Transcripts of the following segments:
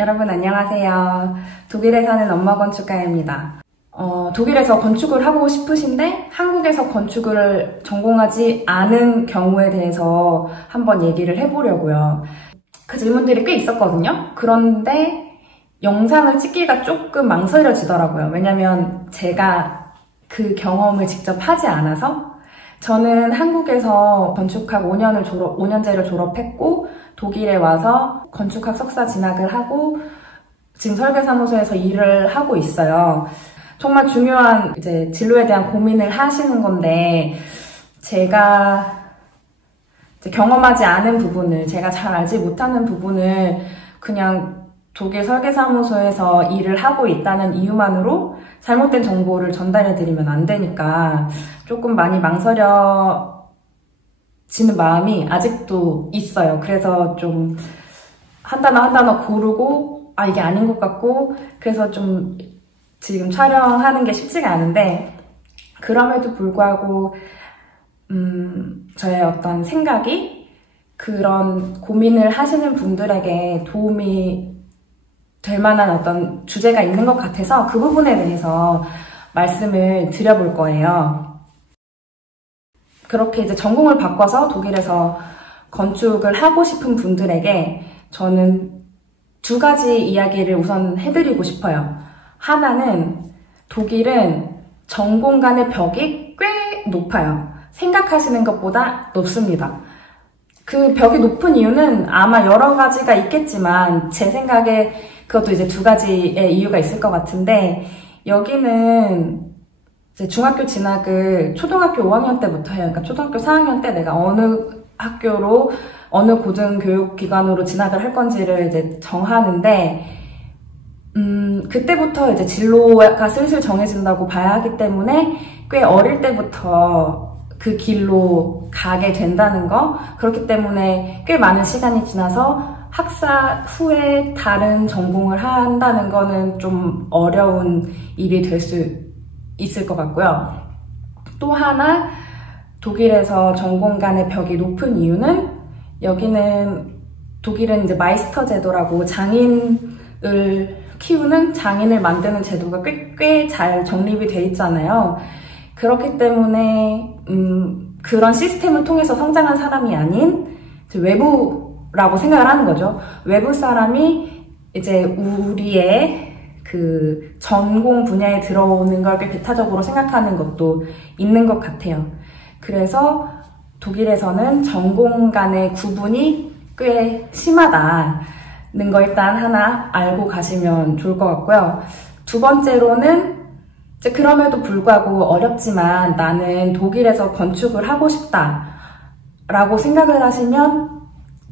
여러분 안녕하세요. 독일에 사는 엄마 건축가입니다. 독일에서 건축을 하고 싶으신데 한국에서 건축을 전공하지 않은 경우에 대해서 한번 얘기를 해보려고요. 그 질문들이 꽤 있었거든요. 그런데 영상을 찍기가 조금 망설여지더라고요. 왜냐면 제가 그 경험을 직접 하지 않아서. 저는 한국에서 건축학 5년제를 졸업했고 독일에 와서 건축학 석사 진학을 하고 지금 설계사무소에서 일을 하고 있어요. 정말 중요한 이제 진로에 대한 고민을 하시는 건데 제가 이제 경험하지 않은 부분을, 제가 잘 알지 못하는 부분을 그냥 독일 설계사무소에서 일을 하고 있다는 이유만으로 잘못된 정보를 전달해드리면 안 되니까 조금 많이 망설여지는 마음이 아직도 있어요. 그래서 좀 한 단어 고르고 이게 아닌 것 같고, 그래서 좀 지금 촬영하는 게 쉽지가 않은데, 그럼에도 불구하고 저의 어떤 생각이 그런 고민을 하시는 분들에게 도움이 될 만한 어떤 주제가 있는 것 같아서 그 부분에 대해서 말씀을 드려볼 거예요. 그렇게 이제 전공을 바꿔서 독일에서 건축을 하고 싶은 분들에게 저는 두 가지 이야기를 우선 해드리고 싶어요. 하나는 독일은 전공 간의 벽이 꽤 높아요. 생각하시는 것보다 높습니다. 그 벽이 높은 이유는 아마 여러 가지가 있겠지만 제 생각에 그것도 이제 두 가지의 이유가 있을 것 같은데, 여기는 이제 중학교 진학을 초등학교 5학년 때부터 해요. 그러니까 초등학교 4학년 때 내가 어느 학교로, 어느 고등교육기관으로 진학을 할 건지를 이제 정하는데, 그때부터 이제 진로가 슬슬 정해진다고 봐야 하기 때문에 꽤 어릴 때부터 그 길로 가게 된다는 거. 그렇기 때문에 꽤 많은 시간이 지나서 학사 후에 다른 전공을 한다는 거는 좀 어려운 일이 될 수 있을 것 같고요. 또 하나, 독일에서 전공 간의 벽이 높은 이유는, 독일은 이제 마이스터 제도라고 장인을 키우는, 장인을 만드는 제도가 꽤 잘 정립이 돼 있잖아요. 그렇기 때문에 그런 시스템을 통해서 성장한 사람이 아닌 외부라고 생각을 하는 거죠. 외부 사람이 이제 우리의 그 전공 분야에 들어오는 걸 꽤 배타적으로 생각하는 것도 있는 것 같아요. 그래서 독일에서는 전공 간의 구분이 꽤 심하다는 거 일단 하나 알고 가시면 좋을 것 같고요. 두 번째로는 이제 그럼에도 불구하고 어렵지만 나는 독일에서 건축을 하고 싶다 라고 생각을 하시면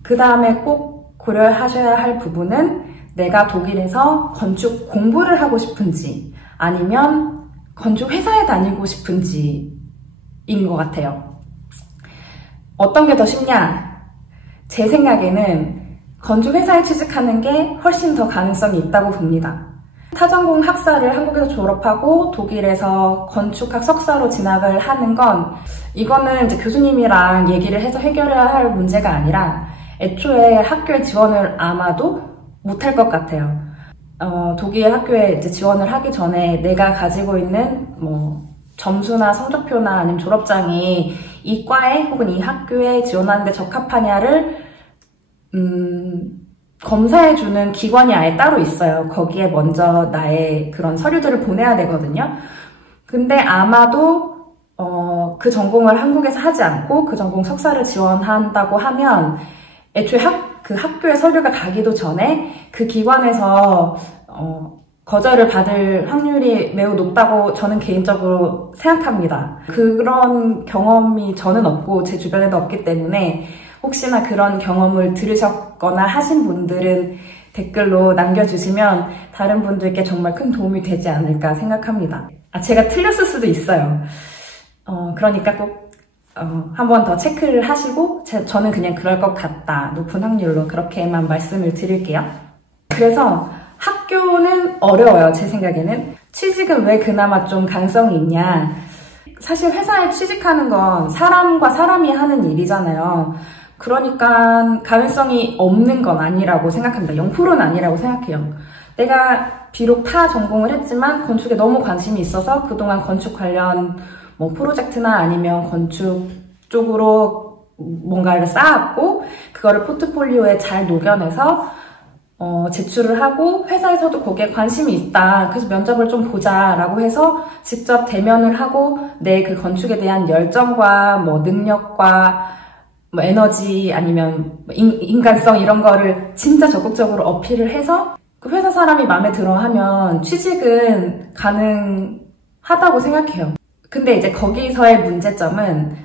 그 다음에 꼭 고려하셔야 할 부분은 내가 독일에서 건축 공부를 하고 싶은지 아니면 건축 회사에 다니고 싶은지인 것 같아요. 어떤 게 더 쉽냐? 제 생각에는 건축 회사에 취직하는 게 훨씬 더 가능성이 있다고 봅니다. 타전공 학사를 한국에서 졸업하고 독일에서 건축학 석사로 진학을 하는 건, 이거는 이제 교수님이랑 얘기를 해서 해결해야 할 문제가 아니라 애초에 학교에 지원을 아마도 못할 것 같아요. 독일 학교에 이제 지원을 하기 전에 내가 가지고 있는 점수나 성적표나 아니면 졸업장이 이 과에 혹은 이 학교에 지원하는데 적합하냐를 검사해주는 기관이 아예 따로 있어요. 거기에 먼저 나의 그런 서류들을 보내야 되거든요. 근데 아마도 그 전공을 한국에서 하지 않고 그 전공 석사를 지원한다고 하면 애초에 그 학교에 서류가 가기도 전에 그 기관에서 거절을 받을 확률이 매우 높다고 저는 개인적으로 생각합니다. 그런 경험이 저는 없고 제 주변에도 없기 때문에 혹시나 그런 경험을 들으셨거나 하신 분들은 댓글로 남겨주시면 다른 분들께 정말 큰 도움이 되지 않을까 생각합니다. 제가 틀렸을 수도 있어요. 그러니까 꼭 한 번 더 체크를 하시고 저는 그냥 그럴 것 같다, 높은 확률로, 그렇게만 말씀을 드릴게요. 그래서 학교는 어려워요. 제 생각에는. 취직은 왜 그나마 좀 가능성이 있냐, 사실 회사에 취직하는 건 사람과 사람이 하는 일이잖아요. 그러니까 가능성이 없는 건 아니라고 생각합니다. 0%는 아니라고 생각해요. 내가 비록 타 전공을 했지만 건축에 너무 관심이 있어서 그동안 건축 관련 뭐 프로젝트나 아니면 건축 쪽으로 뭔가를 쌓았고 그거를 포트폴리오에 잘 녹여내서 제출을 하고 회사에서도 거기에 관심이 있다. 그래서 면접을 좀 보자라고 해서 직접 대면을 하고 내 그 건축에 대한 열정과 뭐 능력과 뭐 에너지 아니면 인간성 이런 거를 진짜 적극적으로 어필을 해서 그 회사 사람이 마음에 들어 하면 취직은 가능하다고 생각해요. 근데 이제 거기서의 문제점은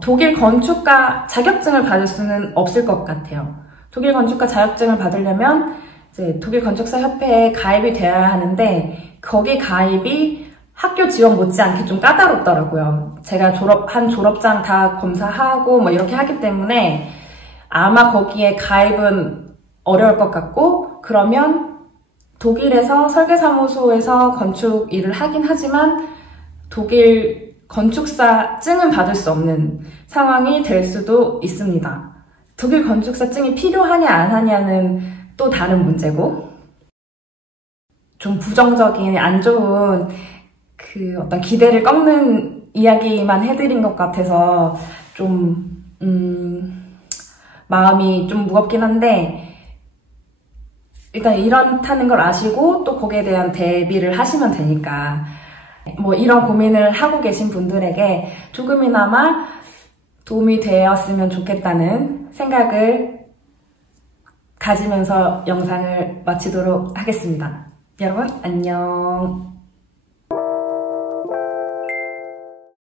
독일 건축가 자격증을 받을 수는 없을 것 같아요. 독일 건축가 자격증을 받으려면 이제 독일 건축사 협회에 가입이 되어야 하는데 거기 가입이 학교 지원 못지않게 좀 까다롭더라고요. 제가 졸업장 다 검사하고 뭐 이렇게 하기 때문에 아마 거기에 가입은 어려울 것 같고 그러면 독일에서 설계사무소에서 건축 일을 하긴 하지만 독일 건축사증은 받을 수 없는 상황이 될 수도 있습니다. 독일 건축사증이 필요하냐 안 하냐는 또 다른 문제고 좀 부정적인 안 좋은 그 어떤 기대를 꺾는 이야기만 해드린 것 같아서 좀 마음이 좀 무겁긴 한데 일단 이렇다는 걸 아시고 또 거기에 대한 대비를 하시면 되니까 뭐 이런 고민을 하고 계신 분들에게 조금이나마 도움이 되었으면 좋겠다는 생각을 가지면서 영상을 마치도록 하겠습니다. 여러분 안녕.